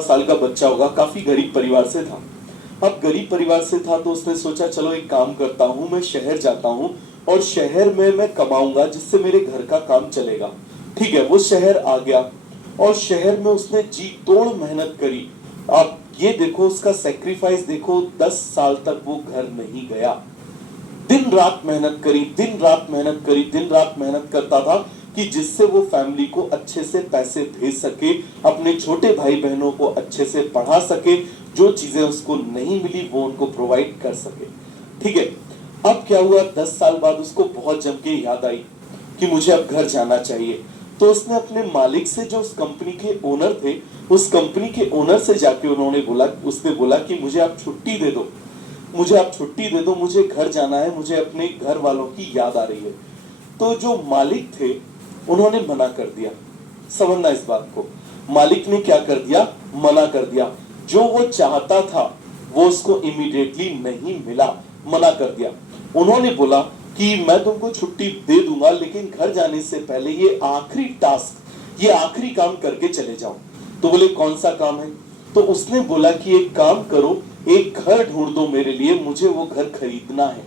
साल का बच्चा होगा, काफी गरीब परिवार से था। अब गरीब परिवार से था तो उसने सोचा चलो एक काम करता हूं, मैं शहर जाता हूं और शहर में मैं कमाऊंगा जिससे मेरे घर का काम चलेगा। ठीक है, वो शहर आ गया और शहर में उसने जी तोड़ मेहनत करी। आप ये देखो, उसका सेक्रीफाइस देखो, 10 साल तक वो घर नहीं गया। दिन रात मेहनत करी, दिन रात मेहनत करी, दिन रात मेहनत करता था कि जिससे वो फैमिली को अच्छे से पैसे भेज सके, अपने छोटे भाई बहनों को अच्छे से पढ़ा सके, जो चीजें उसको नहीं मिली वो उनको प्रोवाइड कर सके। ठीक है, अब क्या हुआ, 10 साल बाद उसको बहुत जम के याद आई कि मुझे अब घर जाना चाहिए। तो उसने अपने मालिक से, जो उस कंपनी के ओनर थे, उस कंपनी के ओनर से जाके उसने बोला कि मुझे आप छुट्टी दे दो, मुझे आप छुट्टी दे दो, मुझे घर जाना है, मुझे अपने घर वालों की याद आ रही है। तो जो मालिक थे उन्होंने मना कर दिया। समझना इस बात को, मालिक ने क्या कर दिया, मना कर दिया। जो वो चाहता था वो उसको इमीडिएटली नहीं मिला, मना कर दिया। उन्होंने बोला कि मैं तुमको छुट्टी दे दूंगा लेकिन घर जाने से पहले ये आखिरी टास्क, ये आखिरी काम करके चले जाओ। तो बोले कौन सा काम है? तो उसने बोला कि एक काम करो, एक घर ढूंढ दो मेरे लिए, मुझे वो घर खरीदना है।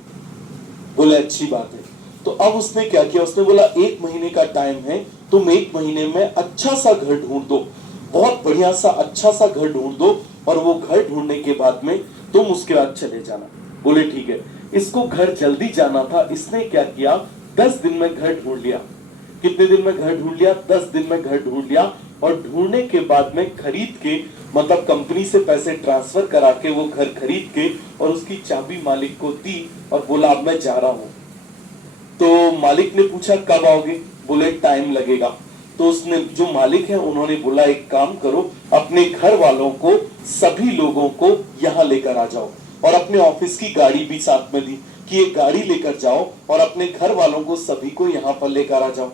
बोले अच्छी बात है। तो अब उसने क्या किया, उसने बोला 1 महीने का टाइम है, तुम 1 महीने में अच्छा सा घर ढूंढ दो, बहुत बढ़िया सा अच्छा सा घर ढूंढ दो, और वो घर ढूंढने के बाद में तुम उसके बाद चले जाना। बोले ठीक है। इसको घर जल्दी जाना था, इसने क्या किया, 10 दिन में घर ढूंढ लिया। कितने दिन में घर ढूंढ लिया? 10 दिन में घर ढूंढ लिया। और ढूंढने के बाद में खरीद के, मतलब कंपनी से पैसे ट्रांसफर करा के वो घर खरीद के और उसकी चाबी मालिक को दी और बोला अब मैं जा रहा हूं। तो मालिक ने पूछा कब आओगे? बोले टाइम लगेगा। तो उसने, जो मालिक है, उन्होंने बोला एक काम करो, अपने घर वालों को, सभी लोगों को यहां लेकर आ जाओ, और अपने ऑफिस की गाड़ी भी साथ में दी कि ये गाड़ी लेकर जाओ और अपने घर वालों को सभी को यहां पर लेकर आ जाओ।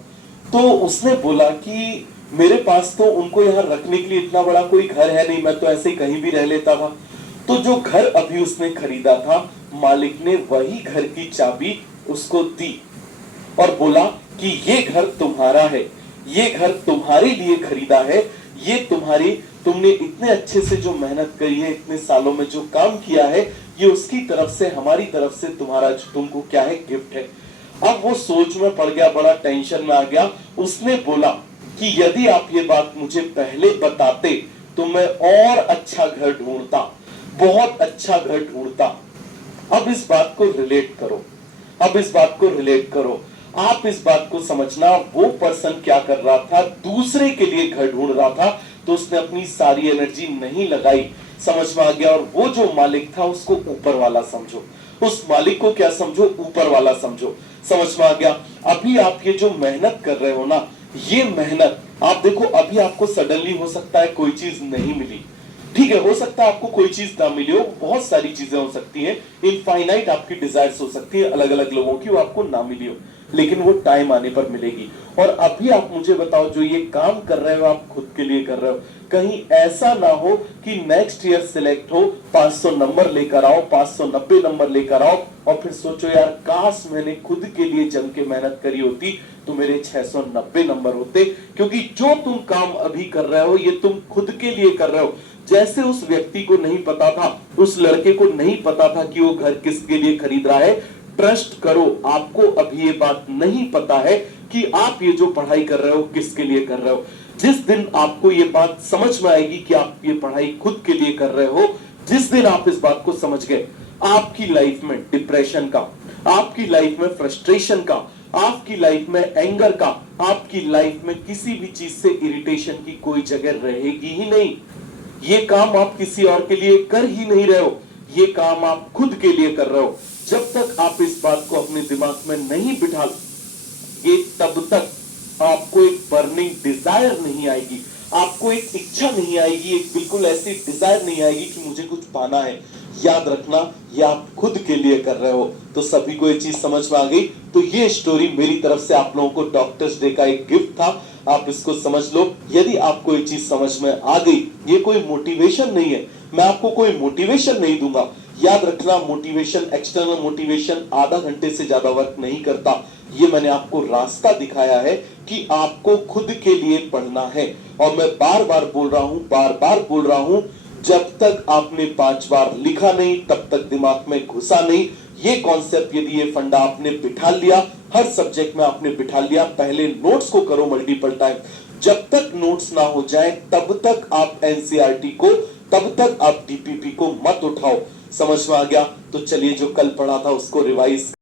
तो उसने बोला कि मेरे पास तो उनको यहाँ रखने के लिए इतना बड़ा कोई घर है नहीं, मैं तो ऐसे ही कहीं भी रह लेता था। तो जो घर अभी उसने खरीदा था, मालिक ने वही घर की चाबी उसको दी और बोला कि ये घर तुम्हारा है, ये घर तुम्हारे लिए खरीदा है, ये तुमने इतने अच्छे से जो मेहनत करी है, इतने सालों में जो काम किया है, ये उसकी तरफ से, हमारी तरफ से तुम्हारा, तुमको क्या है, गिफ्ट है। अब वो सोच में पड़ गया, बड़ा टेंशन में आ गया। उसने बोला कि यदि आप ये बात मुझे पहले बताते तो मैं और अच्छा घर ढूंढता, बहुत अच्छा घर ढूंढता। अब इस बात को रिलेट करो, अब इस बात को रिलेट करो, आप इस बात को समझना, वो पर्सन क्या कर रहा था, दूसरे के लिए घर ढूंढ रहा था, तो उसने अपनी सारी एनर्जी नहीं लगाई। समझ में आ गया? और वो जो मालिक था उसको ऊपर वाला समझो, उस मालिक को क्या समझो, ऊपर वाला समझो। समझ में आ गया? अभी आप ये जो मेहनत कर रहे हो ना, ये मेहनत आप देखो, अभी आपको सडनली हो सकता है कोई चीज नहीं मिली, ठीक है, हो सकता है आपको कोई चीज ना मिली हो, बहुत सारी चीजें हो सकती हैं, इनफाइनाइट आपकी डिजायर्स हो सकती है अलग अलग लोगों की, वो आपको ना मिली हो, लेकिन वो टाइम आने पर मिलेगी। और अभी आप मुझे बताओ, जो ये काम कर रहे हो आप खुद के लिए कर रहे हो, कहीं ऐसा ना हो कि नेक्स्ट ईयर सिलेक्ट हो, 500 नंबर लेकर आओ, 590 नंबर लेकर आओ, और फिर सोचो यार काश मैंने खुद के लिए जम के मेहनत करी होती तो मेरे 690 नंबर होते। क्योंकि जो तुम काम अभी कर रहे हो ये तुम खुद के लिए कर रहे हो। जैसे उस व्यक्ति को नहीं पता था, उस लड़के को नहीं पता था कि वो घर किसके लिए खरीद रहा है, ट्रस्ट करो आपको अभी ये बात नहीं पता है कि आप ये जो पढ़ाई कर रहे हो किसके लिए कर रहे हो। जिस दिन आपको ये बात समझ में आएगी कि आप ये पढ़ाई खुद के लिए कर रहे हो, जिस दिन आप इस बात को समझ गए, आपकी लाइफ में डिप्रेशन का, आपकी लाइफ में फ्रस्ट्रेशन का, आपकी लाइफ में एंगर का, आपकी लाइफ में किसी भी चीज से इरिटेशन की कोई जगह रहेगी ही नहीं। ये काम आप किसी और के लिए कर ही नहीं रहे हो, ये काम आप खुद के लिए कर रहे हो। जब तक आप इस बात को अपने दिमाग में नहीं बिठा ये, तब तक आपको एक बर्निंग डिजायर नहीं आएगी, आपको एक इच्छा नहीं आएगी, एक बिल्कुल ऐसी डिजायर नहीं आएगी कि मुझे कुछ पाना है। याद रखना, ये आप खुद के लिए कर रहे हो। तो सभी को ये चीज समझ में आ गई? तो ये स्टोरी मेरी तरफ से आप लोगों को डॉक्टर्स डे का एक गिफ्ट था, आप इसको समझ लो। यदि आपको ये चीज समझ में आ गई, ये कोई मोटिवेशन नहीं है, मैं आपको कोई मोटिवेशन नहीं दूंगा। याद रखना, मोटिवेशन, एक्सटर्नल मोटिवेशन आधा घंटे से ज्यादा वर्क नहीं करता। ये मैंने आपको रास्ता दिखाया है कि आपको खुद के लिए पढ़ना है। और मैं बार बार बोल रहा हूं, जब तक आपने 5 बार लिखा नहीं तब तक दिमाग में घुसा नहीं। ये कॉन्सेप्ट, यदि ये फंडा आपने बिठा लिया, हर सब्जेक्ट में आपने बिठा लिया, पहले नोट्स को करो मल्टीपल टाइम। जब तक नोट्स ना हो जाए तब तक आप एनसीईआरटी को, तब तक आप डीपीपी को मत उठाओ। समझ में आ गया? तो चलिए जो कल पढ़ा था उसको रिवाइज